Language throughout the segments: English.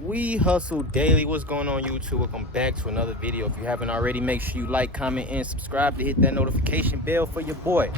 We hustle daily. What's going on, YouTube? Welcome back to another video. If you haven't already, make sure you like, comment, and subscribe to hit that notification bell for your boy.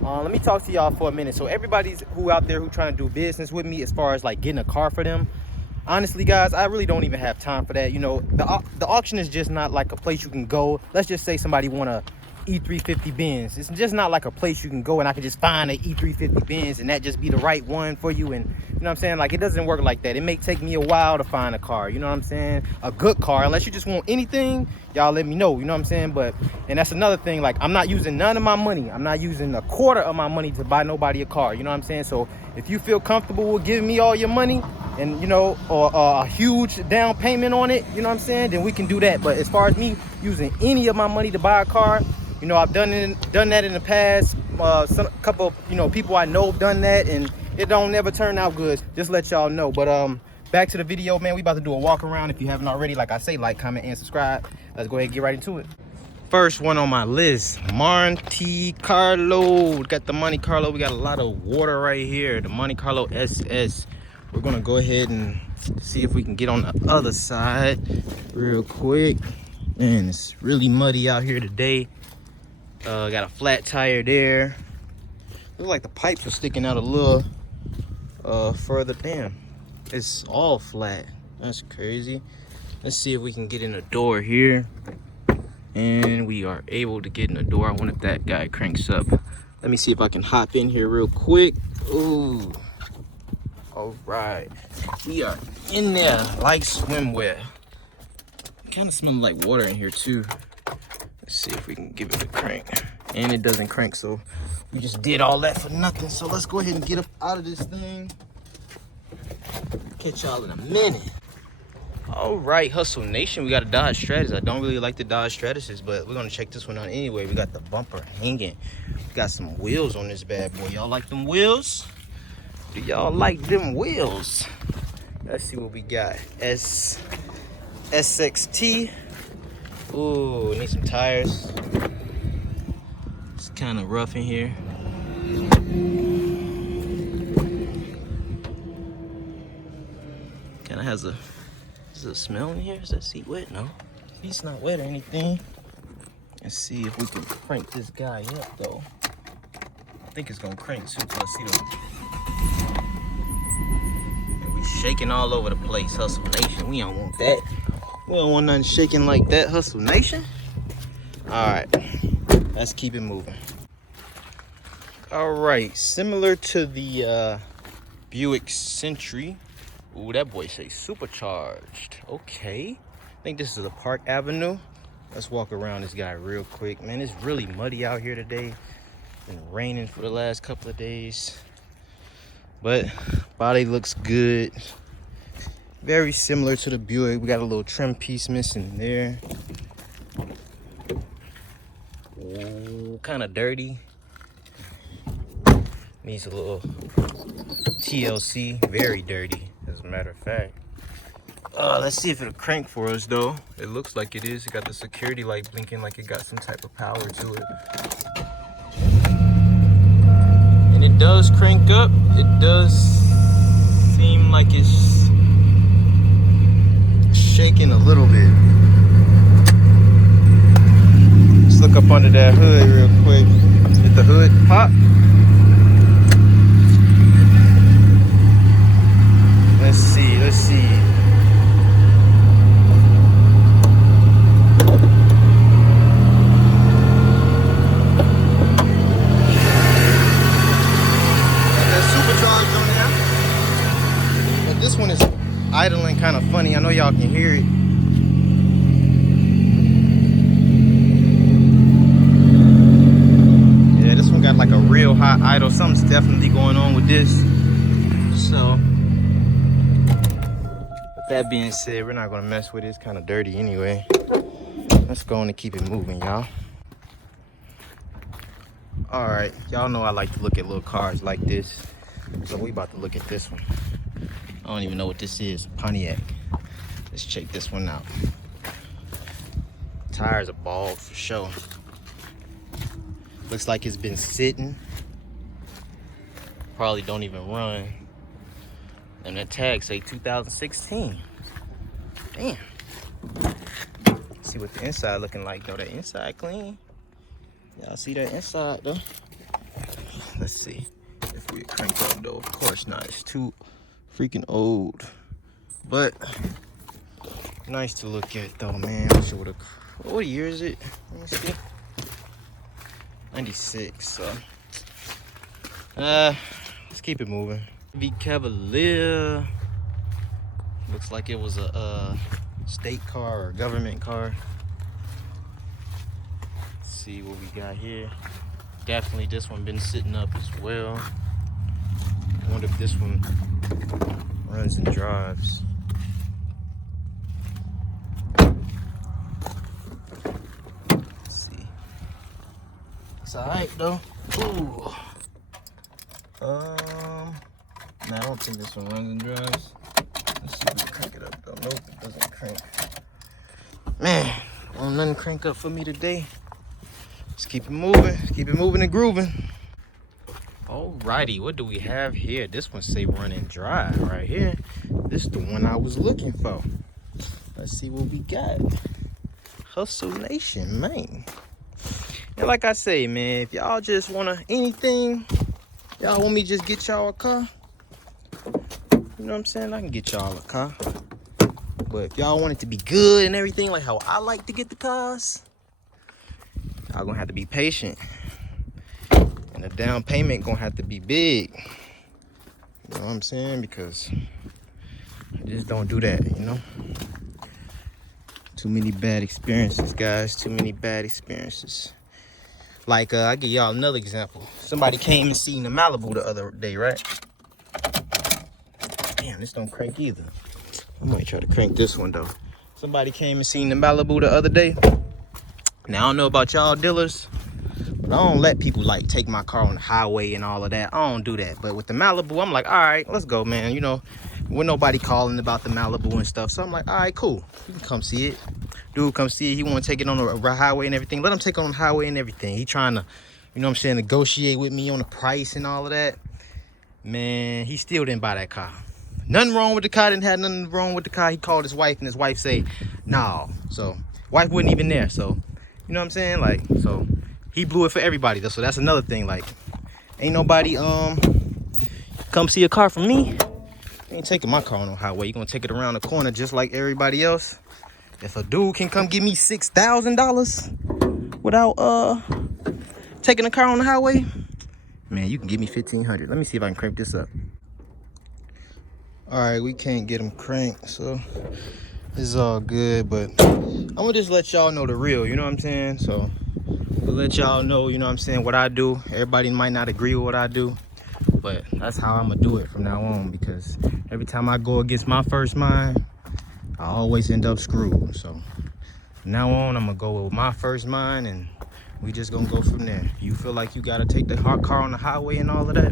Let me talk to y'all for a minute. So everybody's who out there who trying to do business with me as far as like getting a car for them, honestly guys, I really don't even have time for that. You know, the auction is just not like a place you can go. Let's just say somebody want a E350 Benz. It's just not like a place you can go and I can just find an E350 Benz and that just be the right one for you. And you know what I'm saying? Like, it doesn't work like that. It may take me a while to find a car, you know what I'm saying? A good car. Unless you just want anything, y'all let me know, you know what I'm saying? And that's another thing, like, I'm not using none of my money. I'm not using a quarter of my money to buy nobody a car, you know what I'm saying? So if you feel comfortable with giving me all your money and, you know, or a huge down payment on it, you know what I'm saying, then we can do that. But as far as me using any of my money to buy a car, you know, I've done that in the past. Some couple of, you know, people I know have done that, and it don't never turn out good. Just let y'all know. But back to the video, man. We about to do a walk around. If you haven't already, like I say, like, comment, and subscribe. Let's go ahead and get right into it. First one on my list, Monte Carlo. Got the Monte Carlo. We got a lot of water right here. The Monte Carlo SS. We're gonna go ahead and see if we can get on the other side real quick. Man, it's really muddy out here today. Got a flat tire there. Looks like the pipes are sticking out a little further. Damn, it's all flat. That's crazy. Let's see if we can get in the door here. And we are able to get in the door. I wonder if that guy cranks up. Let me see if I can hop in here real quick. Ooh. All right. We are in there like swimwear. Kind of smells like water in here too. Let's see if we can give it a crank. And it doesn't crank, so we just did all that for nothing. So let's go ahead and get up out of this thing. Catch y'all in a minute. All right, Hustle Nation, we got a Dodge Stratus. I don't really like the Dodge Stratuses, but we're gonna check this one out anyway. We got the bumper hanging. We got some wheels on this bad boy. Y'all like them wheels? Do y'all like them wheels? Let's see what we got. SXT. Ooh, need some tires. It's kind of rough in here. Kind of has a, is there a smell in here? Is that seat wet? No, seat's not wet or anything. Let's see if we can crank this guy up though. I think it's gonna crank too. Let's see the. And we shaking all over the place, Hustle Nation. We don't want that. We don't want nothing shaking like that, Hustle Nation. All right, let's keep it moving. All right, similar to the Buick Century. Ooh, that boy say supercharged. Okay, I think this is a Park Avenue. Let's walk around this guy real quick. Man, it's really muddy out here today. Been raining for the last couple of days. But body looks good. Very similar to the Buick. We got a little trim piece missing there. Ooh, kind of dirty. Needs a little TLC. Very dirty, as a matter of fact. Let's see if it'll crank for us, though. It looks like it is. It got the security light blinking like it got some type of power to it. And it does crank up. It does seem like it's shaking a little bit. Let's look up under that hood real quick. Get the hood pop. Let's see, let's see. Got that supercharged on there. But this one is idling kind of funny. I know y'all can hear it. Yeah, this one got like a real high idle. Something's definitely going on with this. So, with that being said, we're not gonna mess with it. It's kind of dirty anyway. Let's go on and keep it moving, y'all. All right, y'all know I like to look at little cars like this. So we about to look at this one. I don't even know what this is. Pontiac. Let's check this one out. Tires are bald for sure. Looks like it's been sitting. Probably don't even run. And the tag say 2016. Damn. See what the inside looking like though. The inside clean. Y'all see that inside though? Let's see if we crank up though. Of course not. It's too freaking old. But nice to look at though, man. What year is it? Let me see. 96. So let's keep it moving. V Cavalier. Looks like it was a state car or government car. Let's see what we got here. Definitely this one been sitting up as well. I wonder if this one runs and drives. Let's see. It's alright though. Ooh. No, I don't think this one runs and drives. Let's see if we can crank it up though. Nope, it doesn't crank. Man, won't nothing crank up for me today. Let's keep it moving. Let's keep it moving and grooving. Alrighty, what do we have here? This one say run and drive right here. This is the one I was looking for. Let's see what we got. Hustle Nation, man. And like I say, man, if y'all just wanna anything, y'all want me to just get y'all a car, you know what I'm saying? I can get y'all a car. But if y'all want it to be good and everything, like how I like to get the cars, y'all gonna have to be patient. And the down payment gonna have to be big. You know what I'm saying? Because I just don't do that, you know? Too many bad experiences, guys. Too many bad experiences. Like, I give y'all another example. Somebody came and seen the Malibu the other day, right? Damn, this don't crank either. I might try to crank this one, though. Somebody came and seen the Malibu the other day. Now, I don't know about y'all dealers, but I don't let people, like, take my car on the highway and all of that. I don't do that. But with the Malibu, I'm like, all right, let's go, man. You know, when nobody calling about the Malibu and stuff. So I'm like, all right, cool. You can come see it. Dude, come see it. He want to take it on the highway and everything. Let him take it on the highway and everything. He trying to, you know what I'm saying, negotiate with me on the price and all of that. Man, he still didn't buy that car. Nothing wrong with the car. Didn't have nothing wrong with the car. He called his wife and his wife say, no. So, wife wasn't even there. So, you know what I'm saying? Like, so he blew it for everybody though. So that's another thing. Like, ain't nobody come see a car from me. Ain't taking my car on the highway. You gonna take it around the corner just like everybody else. If a dude can come give me $6,000 without taking a car on the highway, man, you can give me $1,500. Let me see if I can crank this up. All right, we can't get him cranked, so it's all good. But I'm gonna just let y'all know the real, you know what I'm saying? So I'll let y'all know, you know what I'm saying, what I do. Everybody might not agree with what I do, but that's how I'm gonna do it from now on, because every time I go against my first mind, I always end up screwed. So from now on, I'm gonna go with my first mind, and we just gonna go from there. You feel like you gotta take the hot car on the highway and all of that,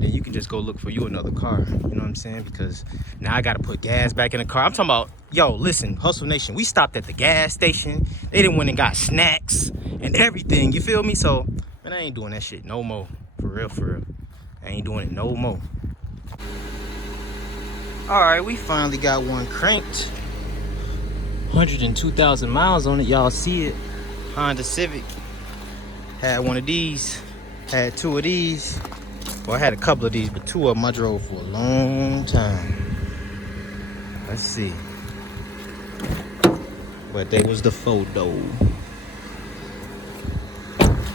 then you can just go look for you another car. You know what I'm saying? Because now I gotta put gas back in the car. I'm talking about, yo, listen, Hustle Nation, we stopped at the gas station. They done went and got snacks and everything. You feel me? So, man, I ain't doing that shit no more. For real, for real. I ain't doing it no more. All right, we finally got one cranked. 102,000 miles on it. Y'all see it. Honda Civic. Had one of these. Had two of these. Well, I had a couple of these, but two of them I drove for a long time. Let's see. But they was the photo.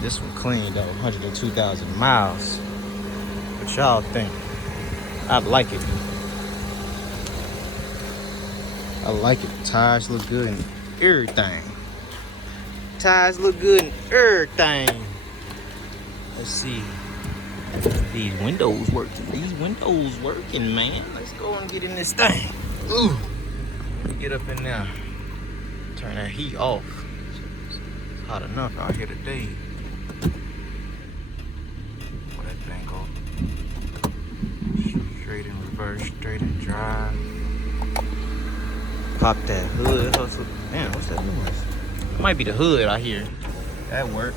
This one clean though. 102,000 miles. What y'all think? I like it. I like it. Tires look good and everything. Tires look good and everything. Let's see. These windows working. These windows working, man. Let's go and get in this thing. Ooh. Get up in there. Turn that heat off. It's hot enough out here today. Let that thing go. Straight in reverse, straight in drive. Pop that hood, hustle. Damn, what's that noise? It might be the hood I hear. That work.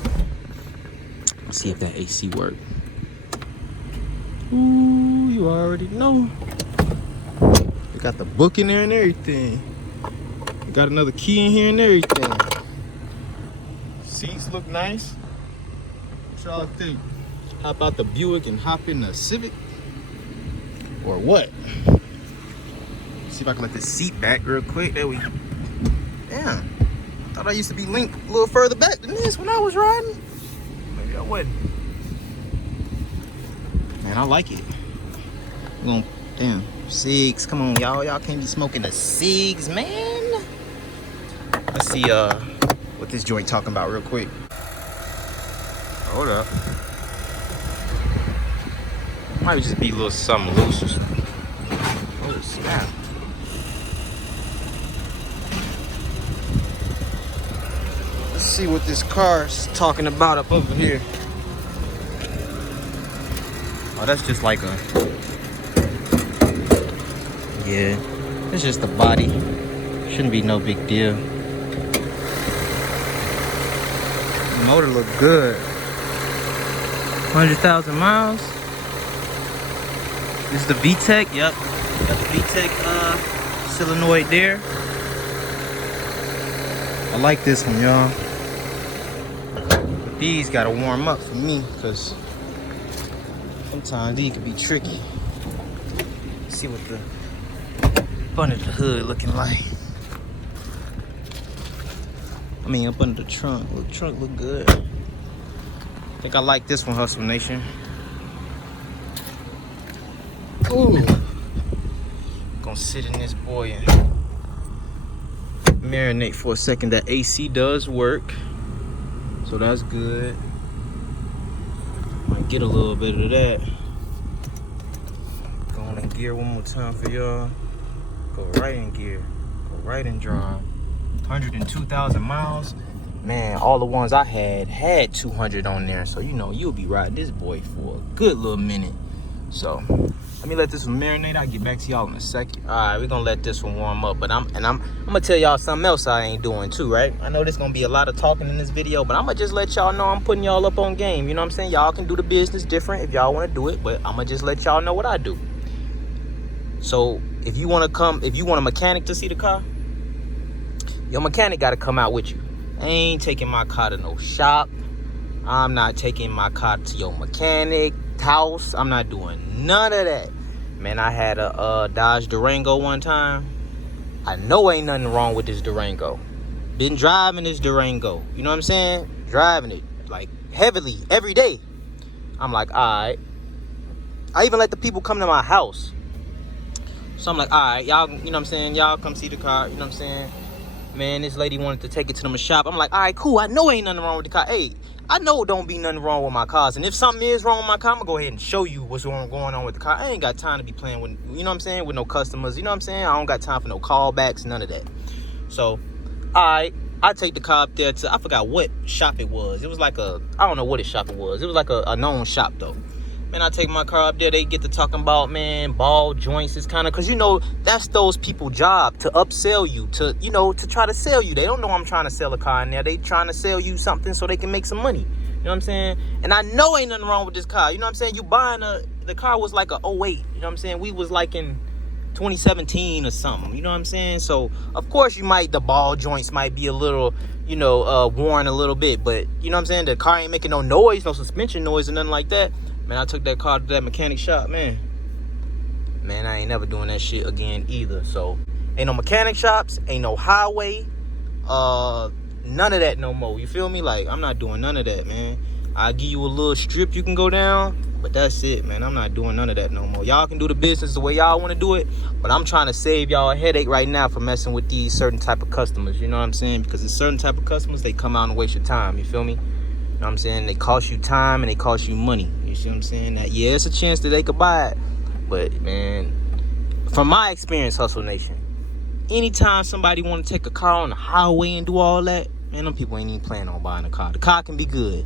Let's see if that AC work. Ooh, you already know. We got the book in there and everything. We got another key in here and everything. Seats look nice. What y'all think? How about the Buick and hop in the Civic? Or what? See if I can let this seat back real quick. There we. Damn. I thought I used to be linked a little further back than this when I was riding. Maybe I wasn't. Man, I like it. Damn. Cigs. Come on, y'all. Y'all can't be smoking the cigs, man. Let's see what this joint talking about real quick. Hold up. Might just be a little something loose or something. Oh, snap. Let's see what this car's talking about up over here. Oh, that's just like a... Yeah, it's just the body. Shouldn't be no big deal. The motor look good. 100,000 miles. This is the VTEC. Yep. Got the VTEC solenoid there. I like this one, y'all. But these gotta warm up for me because sometimes these can be tricky. Let's see what the front of the hood looking like. I mean, up under the trunk. The trunk look good. I think I like this one, Hustle Nation. Ooh. Gonna sit in this boy and marinate for a second. That AC does work, so that's good. Might get a little bit of that. Going in gear one more time for y'all. Go right in gear. Go right in drive. 102,000 miles. Man, all the ones I had 200 on there, so you know you'll be riding this boy for a good little minute. So let me let this one marinate. I'll get back to y'all in a second. All right, we're gonna let this one warm up, but I'm gonna tell y'all something else I ain't doing too, right? I know there's gonna be a lot of talking in this video, but I'm gonna just let y'all know I'm putting y'all up on game. You know what I'm saying? Y'all can do the business different if y'all want to do it, but I'm gonna just let y'all know what I do. So if you want a mechanic to see the car, your mechanic got to come out with you. I ain't taking my car to no shop. I'm not taking my car to your mechanic house. I'm not doing none of that. Man, I had a Dodge Durango one time. I know ain't nothing wrong with this Durango. Been driving this Durango. You know what I'm saying? Driving it like heavily every day. I'm like, all right. I even let the people come to my house. So I'm like, all right, y'all, you know what I'm saying? Y'all come see the car, you know what I'm saying? Man, this lady wanted to take it to the shop. I'm like, all right, cool. I know ain't nothing wrong with the car. Hey, I know don't be nothing wrong with my cars. And if something is wrong with my car, I'm going to go ahead and show you what's going on with the car. I ain't got time to be playing with, you know what I'm saying, with no customers. You know what I'm saying? I don't got time for no callbacks, none of that. So, all right, I take the car up there to, I forgot what shop it was. It was like I don't know what shop it was. It was like a known shop, though. Man, I take my car up there, they get to talking about, man, ball joints is kind of, because, you know, that's those people's job to upsell you, to, you know, to try to sell you. They don't know I'm trying to sell a car in there. They trying to sell you something so they can make some money. You know what I'm saying? And I know ain't nothing wrong with this car. You know what I'm saying? You buying the car was like a 08. You know what I'm saying? We was like in 2017 or something. You know what I'm saying? So, of course, the ball joints might be a little, you know, worn a little bit. But, you know what I'm saying? The car ain't making no noise, no suspension noise or nothing like that. Man, I took that car to that mechanic shop, man. Man, I ain't never doing that shit again either. So, ain't no mechanic shops, ain't no highway, none of that no more. You feel me? Like, I'm not doing none of that, man. I'll give you a little strip you can go down, but that's it, man. I'm not doing none of that no more. Y'all can do the business the way y'all want to do it, but I'm trying to save y'all a headache right now for messing with these certain type of customers. You know what I'm saying? Because there's certain type of customers, they come out and waste your time. You feel me? You know what I'm saying? They cost you time and they cost you money. You see what I'm saying? That, yeah, it's a chance that they could buy it. But, man, from my experience, Hustle Nation, anytime somebody want to take a car on the highway and do all that, man, them people ain't even planning on buying a car. The car can be good.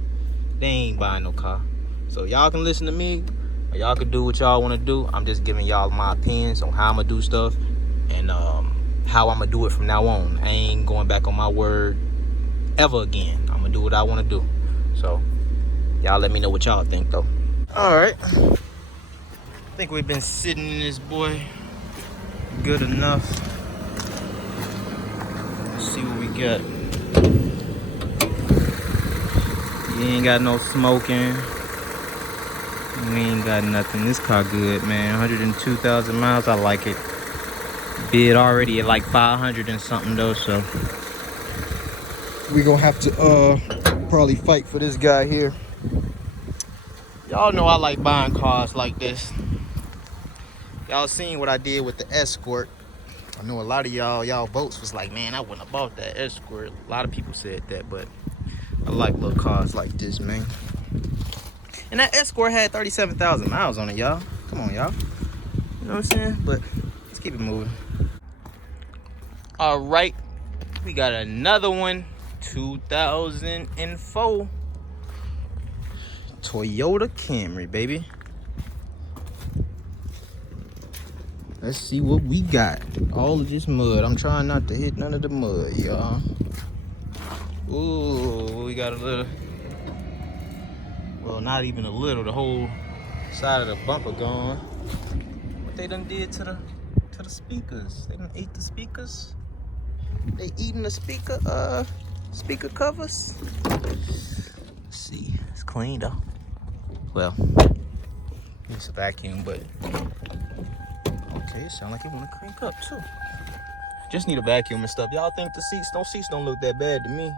They ain't buying no car. So y'all can listen to me, or y'all can do what y'all want to do. I'm just giving y'all my opinions on how I'm going to do stuff and how I'm going to do it from now on. I ain't going back on my word ever again. I'm going to do what I want to do. So, y'all let me know what y'all think, though. All right. I think we've been sitting in this boy good enough. Let's see what we got. You ain't got no smoking. We ain't got nothing. This car good, man. 102,000 miles. I like it. Bid already at like 500 and something though, so we gonna have to probably fight for this guy here. Y'all know I like buying cars like this. Y'all seen what I did with the Escort. I know a lot of y'all votes was like, man, I wouldn't have bought that Escort. A lot of people said that, but I like little cars like this, man. And that Escort had 37,000 miles on it, y'all. Come on, y'all. You know what I'm saying? But let's keep it moving. All right, we got another one. 2004 Toyota Camry, baby. Let's see what we got. All of this mud. I'm trying not to hit none of the mud, y'all. Ooh, we got a little. Well, not even a little. The whole side of the bumper gone. What they done did to the speakers? They done ate the speakers. They eating the speaker covers. Let's see. It's clean though. Well, it's a vacuum, but okay, it sounds like it want to crank up too. Just need a vacuum and stuff. Y'all think the seats don't look that bad to me.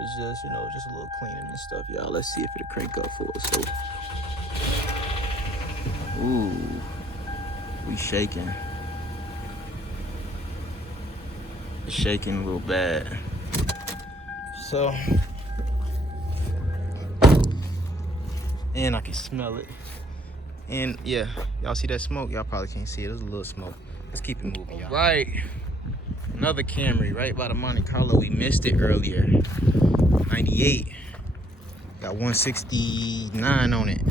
It's just, you know, just a little cleaning and stuff, y'all. Let's see if it'll crank up for us. So, ooh, we shaking. It's shaking a little bad. So, and I can smell it. And yeah, y'all see that smoke? Y'all probably can't see it. There's a little smoke. Let's keep it moving, y'all. Right. Another Camry right by the Monte Carlo. We missed it earlier. 98. Got 169 on it.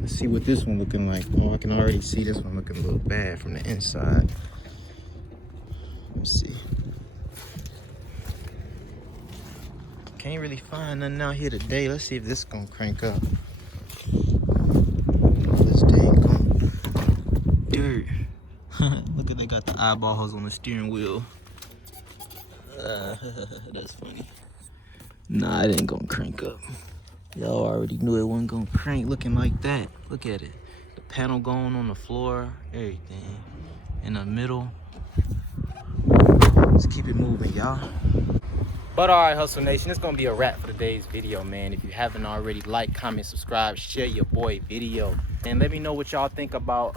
Let's see what this one looking like. Oh, I can already see this one looking a little bad from the inside. Let's see. Can't really find nothing out here today. Let's see if this is gonna crank up. This dang gone dirt. Look at, they got the eyeballs on the steering wheel. That's funny. Nah, it ain't gonna crank up. Y'all already knew it wasn't gonna crank looking like that. Look at it. The panel going on the floor, everything. In the middle. Let's keep it moving, y'all. But all right, Hustle Nation, it's gonna be a wrap for today's video, man. If you haven't already, like, comment, subscribe, share your boy video, and let me know what y'all think about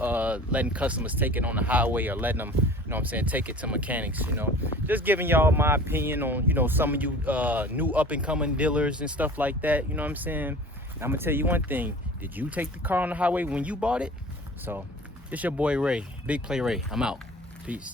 letting customers take it on the highway or letting them, you know what I'm saying, take it to mechanics. You know, just giving y'all my opinion on, you know, some of you new up and coming dealers and stuff like that. You know what I'm saying? And I'm gonna tell you one thing: did you take the car on the highway when you bought it? So it's your boy Ray, Big Play Ray. I'm out. Peace.